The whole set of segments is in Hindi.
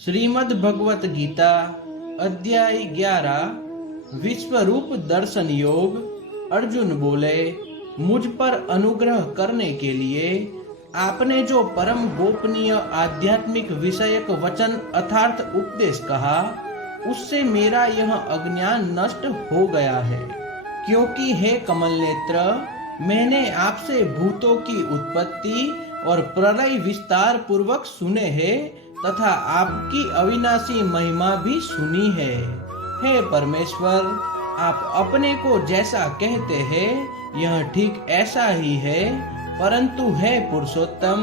श्रीमद् भगवत गीता अध्याय 11 विश्वरूप दर्शन योग। अर्जुन बोले, मुझ पर अनुग्रह करने के लिए आपने जो परम गोपनीय आध्यात्मिक विषयक वचन अर्थात उपदेश कहा, उससे मेरा यह अज्ञान नष्ट हो गया है। क्योंकि हे कमल नेत्र, मैंने आपसे भूतों की उत्पत्ति और प्रलय विस्तार पूर्वक सुने हैं तथा आपकी अविनाशी महिमा भी सुनी है। हे परमेश्वर, आप अपने को जैसा कहते हैं यह ठीक ऐसा ही है, परंतु हे पुरुषोत्तम,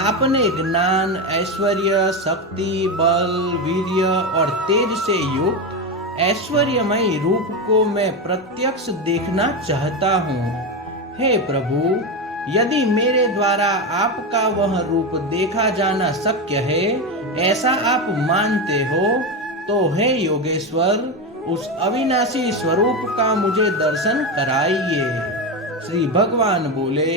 आपने ज्ञान, ऐश्वर्य, शक्ति, बल, वीर्य और तेज से युक्त ऐश्वर्यमय रूप को मैं प्रत्यक्ष देखना चाहता हूँ। हे प्रभु, यदि मेरे द्वारा आपका वह रूप देखा जाना शक्य है, ऐसा आप मानते हो, तो हे योगेश्वर, उस अविनाशी स्वरूप का मुझे दर्शन कराइए। श्री भगवान बोले,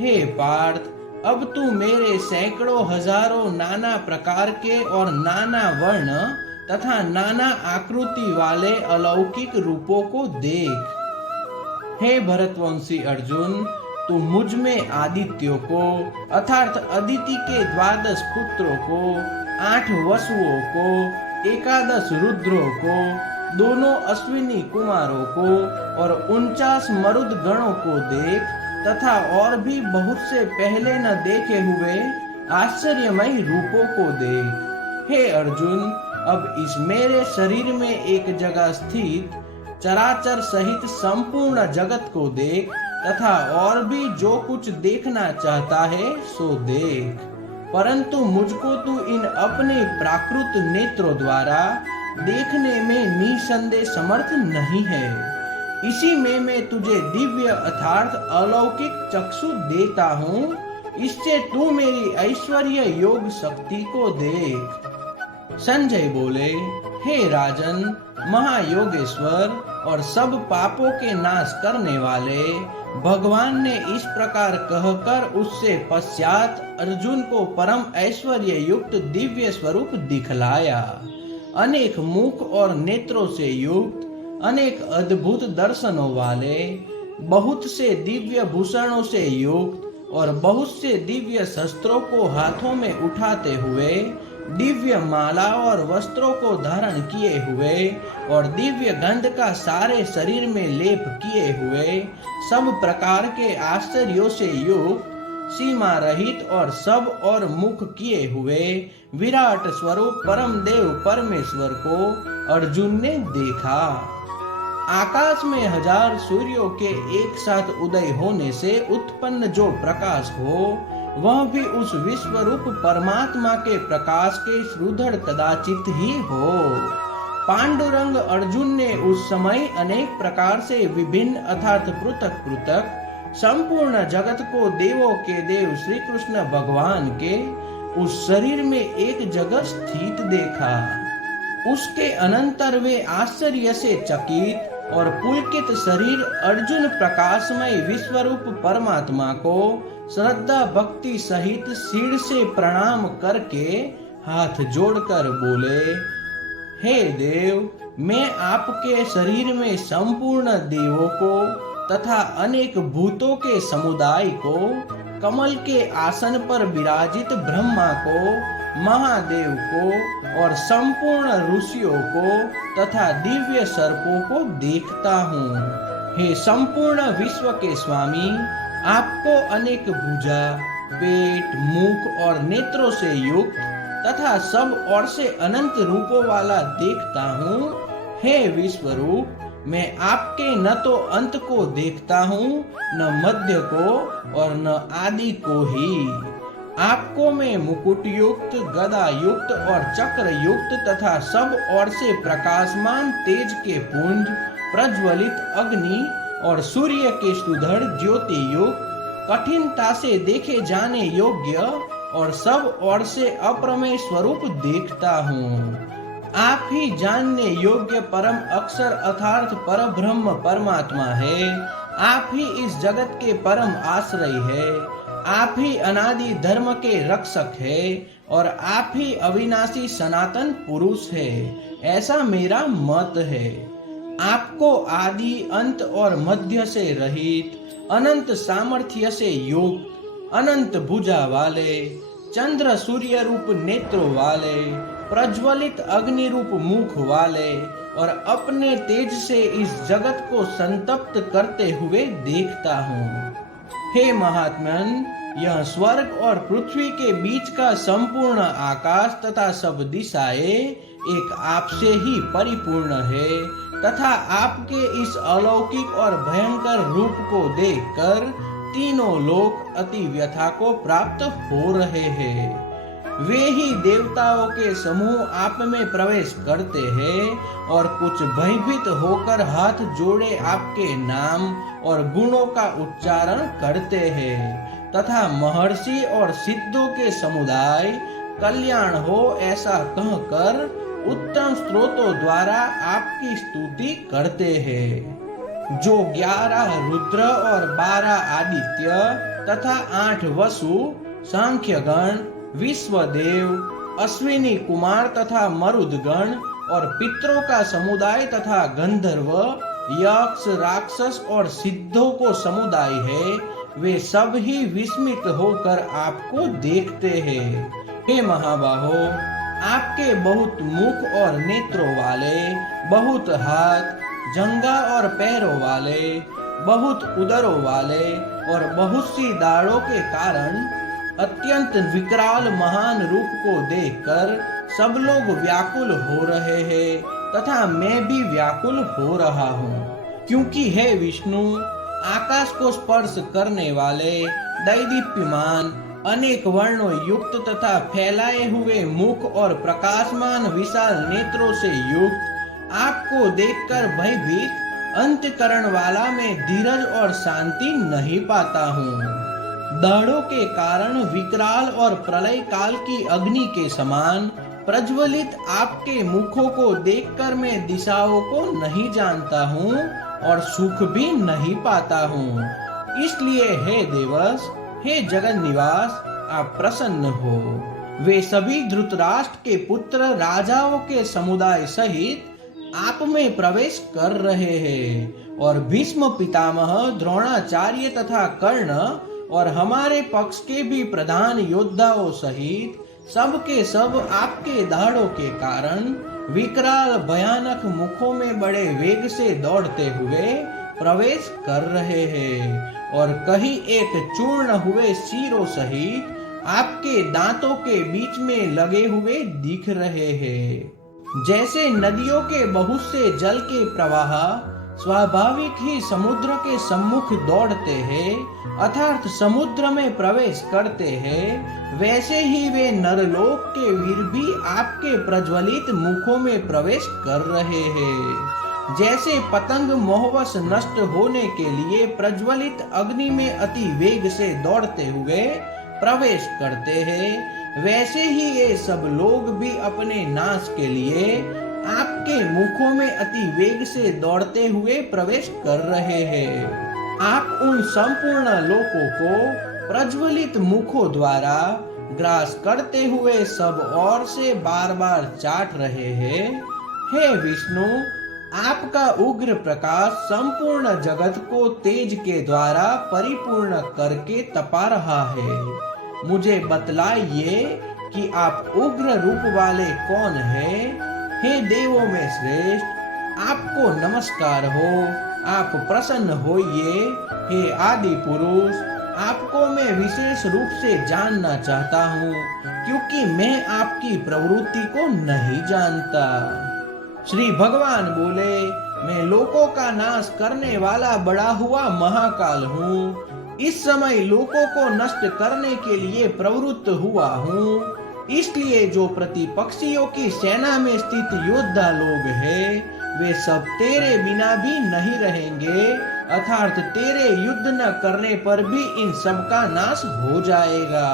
हे पार्थ, अब तू मेरे सैकड़ों हजारों नाना प्रकार के और नाना वर्ण तथा नाना आकृति वाले अलौकिक रूपों को देख। हे भरतवंशी अर्जुन, तू मुझ में आदित्यों को अर्थात अदिति के 12 पुत्रों को, 8 वसुओं को, 11 रुद्रों को, दोनों अश्विनी कुमारों को और 49 मरुद गणों को देख तथा और भी बहुत से पहले न देखे हुए आश्चर्यमय रूपों को देख। हे अर्जुन, अब इस मेरे शरीर में एक जगह स्थित चराचर सहित संपूर्ण जगत को देख तथा और भी जो कुछ देखना चाहता है सो देख, परंतु मुझको तू इन अपने प्राकृत नेत्रों द्वारा देखने में निसंदेह समर्थ नहीं है। इसी में मैं तुझे दिव्य अर्थात अलौकिक चक्षु देता हूँ, इससे तू मेरी ऐश्वर्य योग शक्ति को देख। संजय बोले, हे राजन, महायोगेश्वर और सब पापों के नाश करने वाले भगवान ने इस प्रकार कहकर उससे पश्चात अर्जुन को परम ऐश्वर्य युक्त दिव्य स्वरूप दिखलाया। अनेक मुख और नेत्रों से युक्त, अनेक अद्भुत दर्शनों वाले, बहुत से दिव्य भूषणों से युक्त और बहुत से दिव्य शस्त्रों को हाथों में उठाते हुए, दिव्य माला और वस्त्रों को धारण किए हुए और दिव्य गंध का सारे शरीर में लेप किए हुए, सब प्रकार के आश्चर्यों से युक्त, सीमा रहित और सब और मुख किए हुए विराट स्वरूप परम देव परमेश्वर को अर्जुन ने देखा। आकाश में 1000 सूर्यों के एक साथ उदय होने से उत्पन्न जो प्रकाश हो, वह भी उस विश्वरूप परमात्मा के प्रकाश के श्रीधर कदाचित ही हो। पांडुरंग अर्जुन ने उस समय अनेक प्रकार से विभिन्न अर्थात पृथक पृथक संपूर्ण जगत को देवों के देव श्री कृष्ण भगवान के उस शरीर में एक जगह स्थित देखा। उसके अनंतर वे आश्चर्य से चकित और पुलकित शरीर अर्जुन प्रकाशमय विश्वरूप परमात्मा को श्रद्धा भक्ति सहित सिर से प्रणाम करके हाथ जोड़कर बोले, हे देव, मैं आपके शरीर में संपूर्ण देवों को तथा अनेक भूतों के समुदाय को, कमल के आसन पर विराजित ब्रह्मा को, महादेव को और संपूर्ण ऋषियों को तथा दिव्य सर्पों को देखता हूँ। हे संपूर्ण विश्व के स्वामी, आपको अनेक भुजा, पेट, मुख और नेत्रों से युक्त तथा सब ओर से अनंत रूपों वाला देखता हूँ। हे विश्वरूप, मैं आपके न तो अंत को देखता हूँ, न मध्य को और न आदि को ही। आपको मैं मुकुट युक्त, गदा युक्त और चक्र युक्त तथा सब ओर से प्रकाशमान तेज के पुंज, प्रज्वलित अग्नि और सूर्य के सुधर ज्योति युक्त, कठिनता से देखे जाने योग्य और सब ओर से अप्रमेय स्वरूप देखता हूँ। आप ही जानने योग्य परम अक्षर अर्थात परब्रह्म परमात्मा है। आप ही इस जगत के परम आश्रय है। आप ही अनादि धर्म के रक्षक है और आप ही अविनाशी सनातन पुरुष है, ऐसा मेरा मत है। आपको आदि अंत और मध्य से रहित, अनंत सामर्थ्य से युक्त, अनंत भुजा वाले, चंद्र सूर्य रूप नेत्रों वाले, प्रज्वलित अग्नि रूप मुख वाले और अपने तेज से इस जगत को संतप्त करते हुए देखता हूँ। हे महात्मन, यह स्वर्ग और पृथ्वी के बीच का संपूर्ण आकाश तथा सब दिशाएं एक आपसे ही परिपूर्ण है तथा आपके इस अलौकिक और भयंकर रूप को देखकर तीनों लोक अति व्यथा को प्राप्त हो रहे हैं। वे ही देवताओं के समूह आप में प्रवेश करते हैं और कुछ भयभीत होकर हाथ जोड़े आपके नाम और गुणों का उच्चारण करते हैं तथा महर्षि और सिद्धों के समुदाय कल्याण हो ऐसा कहकर उत्तम स्रोतों द्वारा आपकी स्तुति करते हैं। जो 11 रुद्र और 12 आदित्य तथा 8 वसु, सांख्यगण, विश्वदेव, अश्विनी कुमार तथा मरुदगण और पितरों का समुदाय तथा गंधर्व, यक्ष, राक्षस और सिद्धों को समुदाय है, वे सब ही विस्मित होकर आपको देखते हैं। हे महाबाहो, आपके बहुत मुख और नेत्रों वाले, बहुत हाथ, जंघा और पैरों वाले, बहुत उदरों वाले और बहुत सी दाढ़ों के कारण अत्यंत विकराल महान रूप को देखकर सब लोग व्याकुल हो रहे हैं तथा मैं भी व्याकुल हो रहा हूँ। क्योंकि हे विष्णु, आकाश को स्पर्श करने वाले, दैदीप्यमान, अनेक वर्णों युक्त तथा फैलाए हुए मुख और प्रकाशमान विशाल नेत्रों से युक्त आपको देखकर भयभीत अंतकरण वाला मैं धीरज और शांति नहीं पाता हूँ। दाढ़ों के कारण विकराल और प्रलय काल की अग्नि के समान प्रज्वलित आपके मुखों को देखकर मैं दिशाओं को नहीं जानता हूँ और सुख भी नहीं पाता हूँ। इसलिए हे देवस, हे जगन निवास, आप प्रसन्न हो। वे सभी धृतराष्ट्र के पुत्र राजाओं के समुदाय सहित आप में प्रवेश कर रहे हैं और भीष्म पितामह, द्रोणाचार्य तथा कर्ण और हमारे पक्ष के भी प्रधान योद्धाओं सहित सब के सब आपके दाढ़ों के कारण विकराल भयानक मुखों में बड़े वेग से दौड़ते हुए प्रवेश कर रहे हैं और कहीं एक चूर्ण हुए सिरों सहित आपके दांतों के बीच में लगे हुए दिख रहे हैं। जैसे नदियों के बहुत से जल के प्रवाह स्वाभाविक ही समुद्र के सम्मुख दौड़ते हैं अर्थात समुद्र में प्रवेश करते हैं, वैसे ही वे नरलोक के वीर भी आपके प्रज्वलित मुखों में प्रवेश कर रहे हैं। जैसे पतंग मोहवश नष्ट होने के लिए प्रज्वलित अग्नि में अति वेग से दौड़ते हुए प्रवेश करते हैं, वैसे ही ये सब लोग भी अपने नाश के लिए आपके मुखों में अति वेग से दौड़ते हुए प्रवेश कर रहे हैं। आप उन संपूर्ण लोकों को प्रज्वलित मुखों द्वारा ग्रास करते हुए सब ओर से बार बार चाट रहे हैं। हे विष्णु, आपका उग्र प्रकाश संपूर्ण जगत को तेज के द्वारा परिपूर्ण करके तपा रहा है। मुझे बतलाइए कि आप उग्र रूप वाले कौन हैं? हे देवों में श्रेष्ठ, आपको नमस्कार हो, आप प्रसन्न होइए। हे आदि पुरुष, आपको मैं विशेष रूप से जानना चाहता हूँ क्योंकि मैं आपकी प्रवृत्ति को नहीं जानता। श्री भगवान बोले, मैं लोकों का नाश करने वाला बड़ा हुआ महाकाल हूँ। इस समय लोकों को नष्ट करने के लिए प्रवृत्त हुआ हूँ। इसलिए जो प्रतिपक्षियों की सेना में स्थित योद्धा लोग हैं, वे सब तेरे बिना भी नहीं रहेंगे अर्थात तेरे युद्ध न करने पर भी इन सब का नाश हो जाएगा।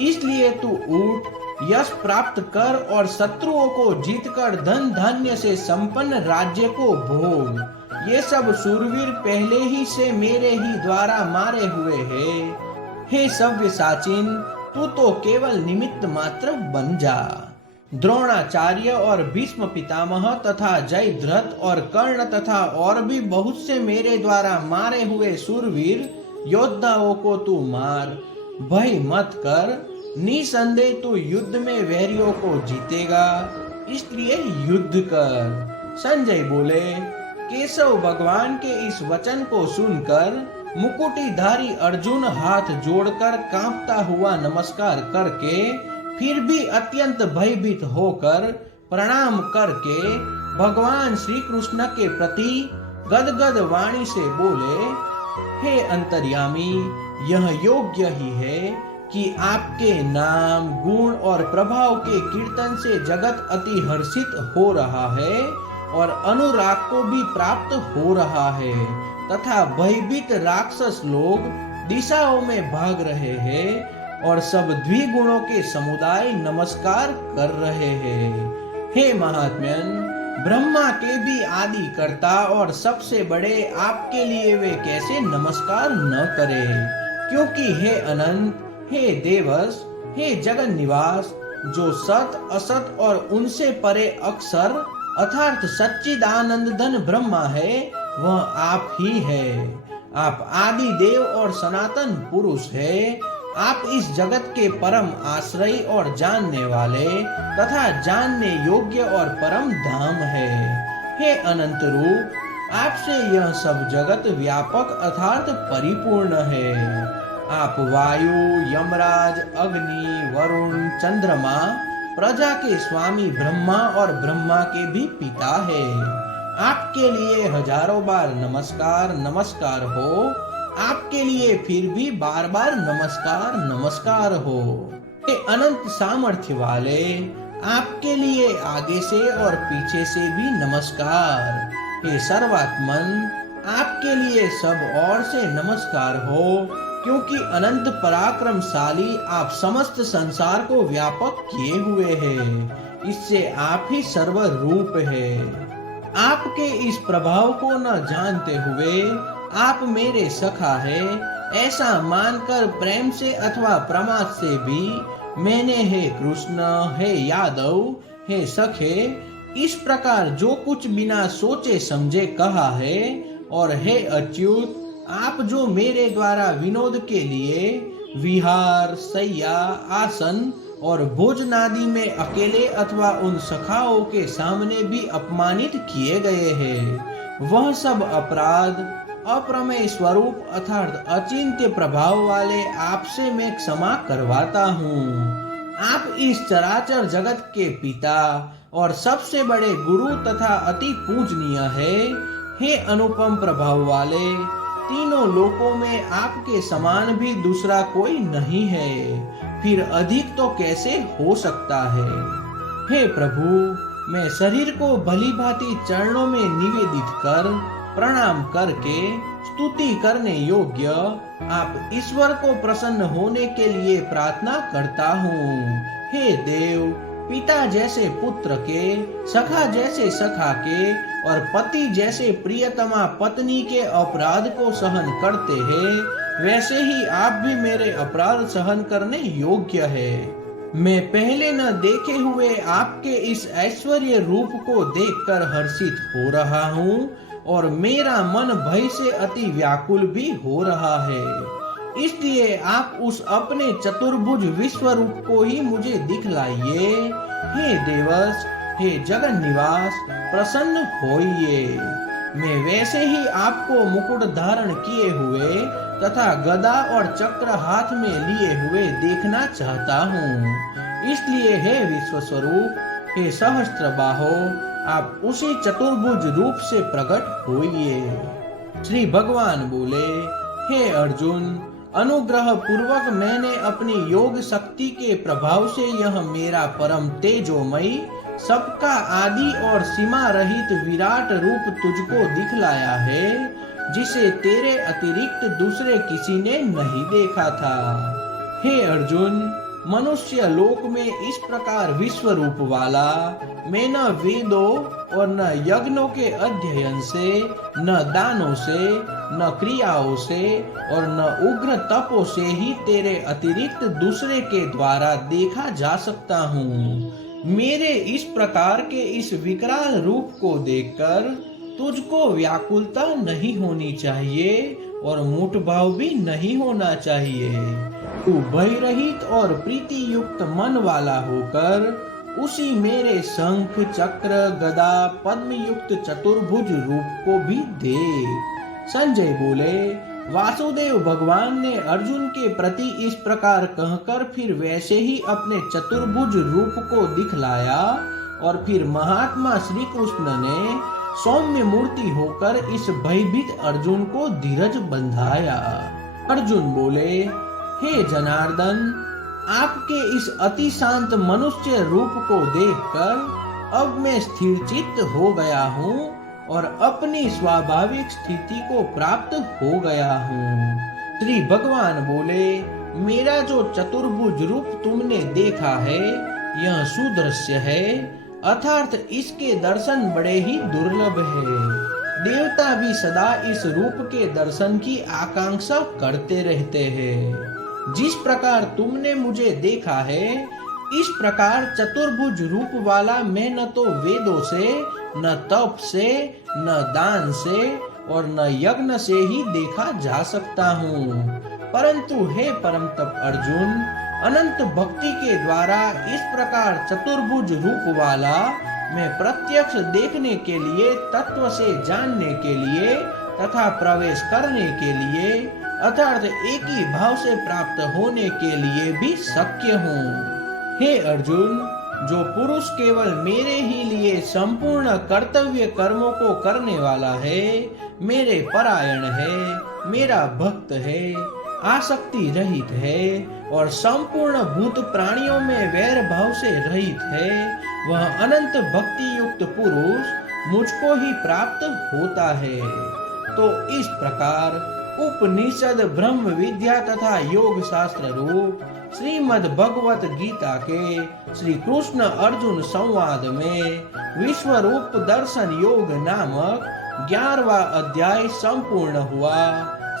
इसलिए तू उठ, यश प्राप्त कर और शत्रुओं को जीतकर धन धान्य से संपन्न राज्य को भोग। ये सब शूरवीर पहले ही से मेरे ही द्वारा मारे हुए हैं। हे सव्यसाचिन, तू तो केवल निमित्त मात्र बन जा। द्रोणाचार्य और भीष्म पितामह तथा जयद्रथ और कर्ण तथा और भी बहुत से मेरे द्वारा मारे हुए शूरवीर योद्धाओं को तू मार, भय मत कर। निसंदेह तू युद्ध में वैरियों को जीतेगा, इसलिए युद्ध कर। संजय बोले। केशव भगवान के इस वचन को सुनकर मुकुटिधारी अर्जुन हाथ जोड़कर कांपता हुआ नमस्कार करके फिर भी अत्यंत भयभीत होकर प्रणाम करके भगवान श्री कृष्ण के प्रति गदगद वाणी से बोले, हे अंतर्यामी, यह योग्य ही है कि आपके नाम, गुण और प्रभाव के कीर्तन से जगत अति हर्षित हो रहा है और अनुराग को भी प्राप्त हो रहा है तथा भयभीत राक्षस लोग दिशाओं में भाग रहे हैं और सब द्विगुणों के समुदाय नमस्कार कर रहे हैं। हे महात्म्यन, ब्रह्मा के भी आदि कर्ता और सबसे बड़े आपके लिए वे कैसे नमस्कार न करें, क्योंकि हे अनंत, हे देवस, हे जगन निवास, जो सत असत और उनसे परे अक्षर अर्थात सच्चिदानंद धन ब्रह्मा है, वह आप ही है। आप आदि देव और सनातन पुरुष है। आप इस जगत के परम आश्रय और जानने वाले तथा जानने योग्य और परम धाम है। हे अनंत रूप, आपसे यह सब जगत व्यापक अर्थात परिपूर्ण है। आप वायु, यमराज, अग्नि, वरुण, चंद्रमा, प्रजा के स्वामी ब्रह्मा और ब्रह्मा के भी पिता है। आपके लिए हजारों बार नमस्कार नमस्कार हो। आपके लिए फिर भी बार बार नमस्कार नमस्कार हो। हे अनंत सामर्थ्य वाले, आपके लिए आगे से और पीछे से भी नमस्कार। हे सर्वात्मन, आपके लिए सब ओर से नमस्कार हो, क्योंकि अनंत पराक्रमशाली आप समस्त संसार को व्यापक किए हुए हैं। इससे आप ही सर्व रूप है। आपके इस प्रभाव को न जानते हुए आप मेरे सखा है, ऐसा मानकर प्रेम से अथवा प्रमाद से भी मैंने हे कृष्ण, हे यादव, हे सखे, इस प्रकार जो कुछ बिना सोचे समझे कहा है। और हे अच्युत, आप जो मेरे द्वारा विनोद के लिए विहार, शैया, आसन और भोजनादि में अकेले अथवा उन सखाओं के सामने भी अपमानित किए गए हैं, वह सब अपराध अप्रमेय स्वरूप अर्थात अचिंत्य प्रभाव वाले आपसे मैं क्षमा करवाता हूँ। आप इस चराचर जगत के पिता और सबसे बड़े गुरु तथा अति पूजनीय है। हे अनुपम प्रभाव वाले, तीनों लोकों में आपके समान भी दूसरा कोई नहीं है, फिर अधिक तो कैसे हो सकता है। हे प्रभु, मैं शरीर को भली भांति चरणों में निवेदित कर प्रणाम करके स्तुति करने योग्य आप ईश्वर को प्रसन्न होने के लिए प्रार्थना करता हूँ। हे देव, पिता जैसे पुत्र के, सखा जैसे सखा के और पति जैसे प्रियतमा पत्नी के अपराध को सहन करते हैं, वैसे ही आप भी मेरे अपराध सहन करने योग्य है। मैं पहले न देखे हुए आपके इस ऐश्वर्य रूप को देखकर हर्षित हो रहा हूँ और मेरा मन भय से अति व्याकुल भी हो रहा है। इसलिए आप उस अपने चतुर्भुज विश्व रूप को ही मुझे दिखलाइए। हे देवस, हे जगन निवास, प्रसन्न होइए। मैं वैसे ही आपको मुकुट धारण किए हुए तथा गदा और चक्र हाथ में लिए हुए देखना चाहता हूँ। इसलिए हे विश्व स्वरूप, हे सहस्त्र बाहो, आप उसी चतुर्भुज रूप से प्रकट होइए। श्री भगवान बोले, हे अर्जुन, अनुग्रह पूर्वक मैंने अपनी योग शक्ति के प्रभाव से यह मेरा परम तेजोमयी, सबका आदि और सीमा रहित विराट रूप तुझको दिखलाया है, जिसे तेरे अतिरिक्त दूसरे किसी ने नहीं देखा था। हे अर्जुन, मनुष्य लोक में इस प्रकार विश्व रूप वाला मैं न वेदों और न यज्ञों के अध्ययन से, न दानों से, न क्रियाओं से और न उग्र तपों से ही तेरे अतिरिक्त दूसरे के द्वारा देखा जा सकता हूँ। मेरे इस प्रकार के इस विकराल रूप को देखकर तुझको व्याकुलता नहीं होनी चाहिए और मूढ़ भाव भी नहीं होना चाहिए। तू भय रहित और प्रीति युक्त मन वाला होकर उसी मेरे शंख चक्र गदा पद्म युक्त चतुर्भुज रूप को भी देख। संजय बोले, वासुदेव भगवान ने अर्जुन के प्रति इस प्रकार कहकर फिर वैसे ही अपने चतुर्भुज रूप को दिखलाया और फिर महात्मा श्री कृष्ण ने सौम्य मूर्ति होकर इस भयभीत अर्जुन को धीरज बंधाया। अर्जुन बोले, हे जनार्दन, आपके इस अति शांत मनुष्य रूप को देखकर अब मैं स्थिर चित्त हो गया हूँ और अपनी स्वाभाविक स्थिति को प्राप्त हो गया हूँ। श्री भगवान बोले, मेरा जो चतुर्भुज रूप तुमने देखा है यह सुदृश्य है, अर्थात इसके दर्शन बड़े ही दुर्लभ है। देवता भी सदा इस रूप के दर्शन की आकांक्षा करते रहते हैं। जिस प्रकार तुमने मुझे देखा है इस प्रकार चतुर्भुज रूप वाला मैं न तो वेदों से, न तप से, न दान से और न यज्ञ से ही देखा जा सकता हूँ। परंतु हे परम तप अर्जुन, अनंत भक्ति के द्वारा इस प्रकार चतुर्भुज रूप वाला मैं प्रत्यक्ष देखने के लिए, तत्व से जानने के लिए तथा प्रवेश करने के लिए अर्थात एक ही भाव से प्राप्त होने के लिए भी शक्य हूँ। हे अर्जुन, जो पुरुष केवल मेरे ही लिए संपूर्ण कर्तव्य कर्मों को करने वाला है, मेरे परायण है, मेरा भक्त है, आसक्ति रहित है और संपूर्ण भूत प्राणियों में वैर भाव से रहित है, वह अनंत भक्ति युक्त पुरुष मुझको ही प्राप्त होता है। तो इस प्रकार उपनिषद ब्रह्म विद्या तथा योग शास्त्र रूप श्रीमद् भगवत गीता के श्री कृष्ण अर्जुन संवाद में विश्व रूप दर्शन योग नामक 11वां अध्याय संपूर्ण हुआ।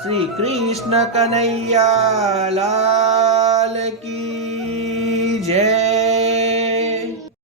श्री कृष्ण कन्हैया लाल की जय।